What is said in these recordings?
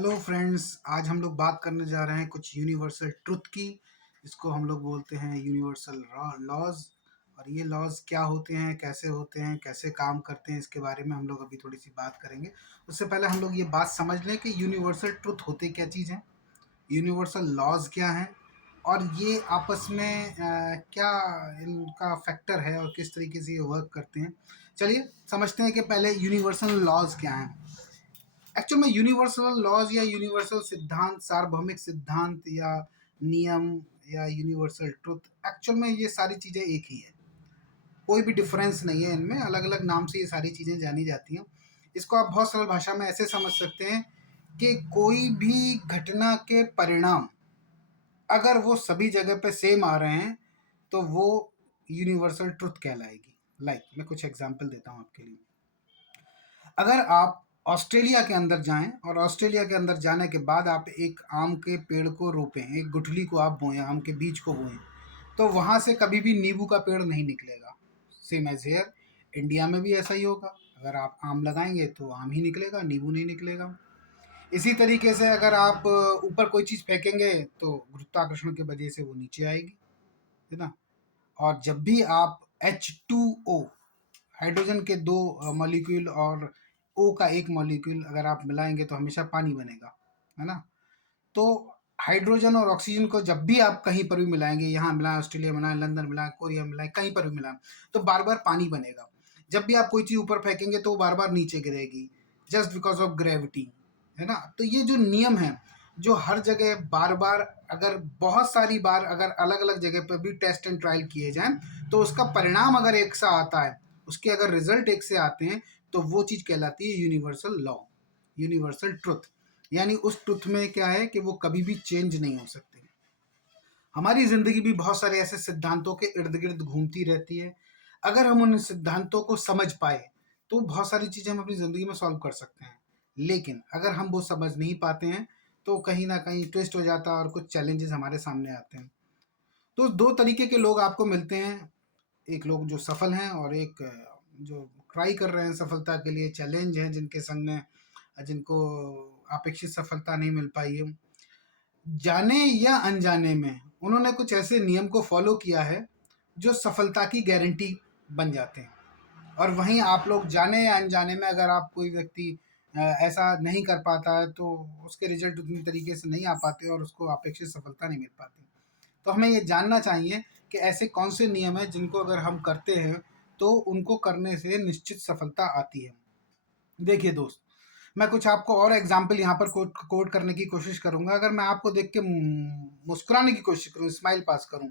Hello friends, आज हम लोग बात करने जा रहे हैं कुछ यूनिवर्सल ट्रुथ की, जिसको हम लोग बोलते हैं यूनिवर्सल लॉज। और ये लॉज क्या होते हैं, कैसे काम करते हैं, इसके बारे में हम लोग अभी थोड़ी सी बात करेंगे। उससे पहले हम लोग ये बात समझ लें कि यूनिवर्सल ट्रुथ होते क्या चीज़ हैं, यूनिवर्सल लॉज क्या हैं, और ये आपस में क्या इनका फैक्टर है और किस तरीके से ये वर्क करते हैं। चलिए समझते हैं कि पहले यूनिवर्सल लॉज क्या हैं। एक्चुअल में यूनिवर्सल लॉज या यूनिवर्सल सिद्धांत, सार्वभौमिक सिद्धांत या नियम या यूनिवर्सल ट्रुथ, एक्चुअल में ये सारी चीज़ें एक ही है। कोई भी डिफरेंस नहीं है इनमें, अलग अलग नाम से ये सारी चीज़ें जानी जाती हैं। इसको आप बहुत सरल भाषा में ऐसे समझ सकते हैं कि कोई भी घटना के परिणाम अगर वो सभी जगह पे सेम आ रहे हैं तो वो यूनिवर्सल ट्रुथ कहलाएगी। मैं कुछ एग्जांपल देता हूँ आपके लिए। अगर आप ऑस्ट्रेलिया के अंदर जाएं और ऑस्ट्रेलिया के अंदर जाने के बाद आप एक आम के पेड़ को रोपें, एक गुठली को आप बोएं, आम के बीज को बोएं, तो वहाँ से कभी भी नींबू का पेड़ नहीं निकलेगा। सेम एज हेयर, इंडिया में भी ऐसा ही होगा। अगर आप आम लगाएंगे तो आम ही निकलेगा, नींबू नहीं निकलेगा। इसी तरीके से अगर आप ऊपर कोई चीज़ फेंकेंगे तो गुरुत्वाकर्षण की वजह से वो नीचे आएगी, है ना। और जब भी आप H2O, हाइड्रोजन के दो मॉलिक्यूल और ओ का एक मॉलिक्यूल अगर आप मिलाएंगे तो हमेशा पानी बनेगा, है ना। तो हाइड्रोजन और ऑक्सीजन को जब भी आप कहीं पर भी मिलाएंगे, यहाँ मिलाएं, ऑस्ट्रेलिया मिलाएं, लंदन मिलाएं, कोरिया मिलाएं, कहीं पर भी मिलाएं, तो बार बार पानी बनेगा। जब भी आप कोई चीज़ ऊपर फेंकेंगे तो वो बार बार नीचे गिरेगी, जस्ट बिकॉज ऑफ ग्रेविटी, है ना। तो ये जो नियम है, जो हर जगह बार बार, अगर बहुत सारी बार अगर अलग अलग जगह पर भी टेस्ट एंड ट्रायल किए जाएं तो उसका परिणाम अगर एक सा आता है, उसके अगर रिजल्ट एक से आते हैं, तो वो चीज़ कहलाती है यूनिवर्सल लॉ, यूनिवर्सल ट्रुथ। यानी उस ट्रुथ में क्या है कि वो कभी भी चेंज नहीं हो सकती। हमारी ज़िंदगी भी बहुत सारे ऐसे सिद्धांतों के इर्द गिर्द घूमती रहती है। अगर हम उन सिद्धांतों को समझ पाए तो बहुत सारी चीज़ें हम अपनी ज़िंदगी में सॉल्व कर सकते हैं। लेकिन अगर हम वो समझ नहीं पाते हैं तो कहीं ना कहीं ट्विस्ट हो जाता है और कुछ चैलेंजेस हमारे सामने आते हैं। तो दो तरीके के लोग आपको मिलते हैं, एक लोग जो सफल हैं और एक जो ट्राई कर रहे हैं सफलता के लिए, चैलेंज हैं जिनके संग में, जिनको अपेक्षित सफलता नहीं मिल पाई है। जाने या अनजाने में उन्होंने कुछ ऐसे नियम को फॉलो किया है जो सफलता की गारंटी बन जाते हैं। और वहीं आप लोग जाने या अनजाने में, अगर आप कोई व्यक्ति ऐसा नहीं कर पाता है तो उसके रिजल्ट उतनी तरीके से नहीं आ पाते और उसको अपेक्षित सफलता नहीं मिल पाती। तो हमें ये जानना चाहिए कि ऐसे कौन से नियम हैं जिनको अगर हम करते हैं तो उनको करने से निश्चित सफलता आती है। देखिए दोस्त, मैं कुछ आपको और एग्जाम्पल यहाँ पर कोट कोट करने की कोशिश करूंगा। अगर मैं आपको देख के मुस्कुराने की कोशिश करूँ, स्माइल पास करूँ,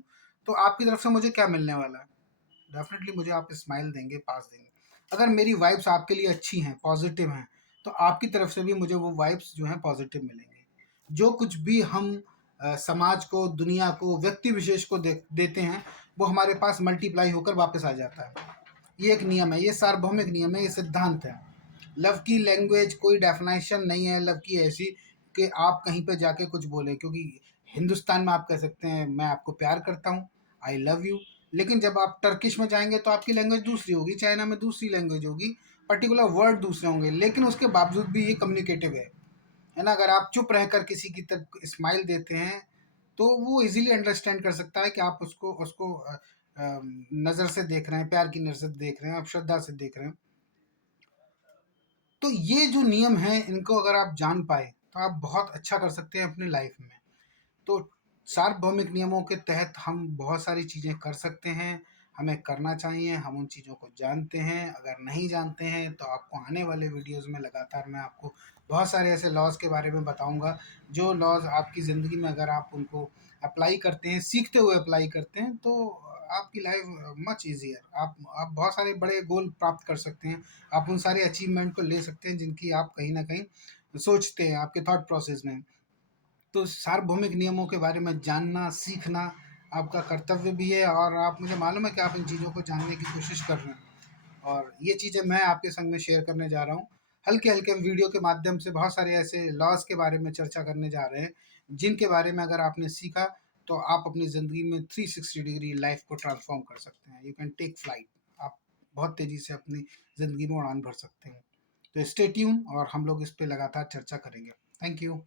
तो आपकी तरफ से मुझे क्या मिलने वाला है? डेफिनेटली मुझे आप स्माइल देंगे, पास देंगे। अगर मेरी वाइब्स आपके लिए अच्छी हैं, पॉजिटिव हैं, तो आपकी तरफ से भी मुझे वो वाइब्स जो हैं पॉजिटिव मिलेंगे। जो कुछ भी हम समाज को, दुनिया को, व्यक्ति विशेष को देते हैं, वो हमारे पास मल्टीप्लाई होकर वापस आ जाता है। ये एक नियम है, ये सार्वभौमिक नियम है, ये सिद्धांत है। लव की लैंग्वेज कोई डेफिनेशन नहीं है लव की ऐसी कि आप कहीं पे जाके कुछ बोले, क्योंकि हिंदुस्तान में आप कह सकते हैं मैं आपको प्यार करता हूँ, आई लव यू। लेकिन जब आप टर्किश में जाएंगे तो आपकी लैंग्वेज दूसरी होगी, चाइना में दूसरी लैंग्वेज होगी, पर्टिकुलर वर्ड दूसरे होंगे, लेकिन उसके बावजूद भी ये कम्युनिकेटिव है ना। अगर आप चुप रहकर किसी की तरफ स्माइल देते हैं तो वो इजीली अंडरस्टैंड कर सकता है कि आप उसको उसको नज़र से देख रहे हैं, प्यार की नज़र से देख रहे हैं, आप श्रद्धा से देख रहे हैं। तो ये जो नियम हैं इनको अगर आप जान पाए तो आप बहुत अच्छा कर सकते हैं अपनी लाइफ में। तो सार्वभौमिक नियमों के तहत हम बहुत सारी चीज़ें कर सकते हैं, हमें करना चाहिए। हम उन चीज़ों को जानते हैं, अगर नहीं जानते हैं तो आपको आने वाले वीडियोस में लगातार मैं आपको बहुत सारे ऐसे लॉज के बारे में बताऊंगा, जो लॉज आपकी ज़िंदगी में अगर आप उनको अप्लाई करते हैं, सीखते हुए अप्लाई करते हैं, तो आपकी लाइफ मच ईजियर, आप बहुत सारे बड़े गोल प्राप्त कर सकते हैं। आप उन सारे अचीवमेंट को ले सकते हैं जिनकी आप कहीं ना कहीं सोचते हैं आपके थॉट प्रोसेस में। तो सार्वभौमिक नियमों के बारे में जानना, सीखना आपका कर्तव्य भी है, और आप, मुझे मालूम है कि आप इन चीज़ों को जानने की कोशिश कर रहे हैं, और ये चीज़ें मैं आपके संग में शेयर करने जा रहा हूँ। हल्के हल्के वीडियो के माध्यम से बहुत सारे ऐसे लॉज के बारे में चर्चा करने जा रहे हैं जिनके बारे में अगर आपने सीखा तो आप अपनी ज़िंदगी में 360 डिग्री लाइफ को ट्रांसफॉर्म कर सकते हैं। यू कैन टेक फ्लाइट, आप बहुत तेज़ी से अपनी ज़िंदगी में उड़ान भर सकते हैं। तो स्टे ट्यून, और हम लोग इस पे लगातार चर्चा करेंगे। Thank you.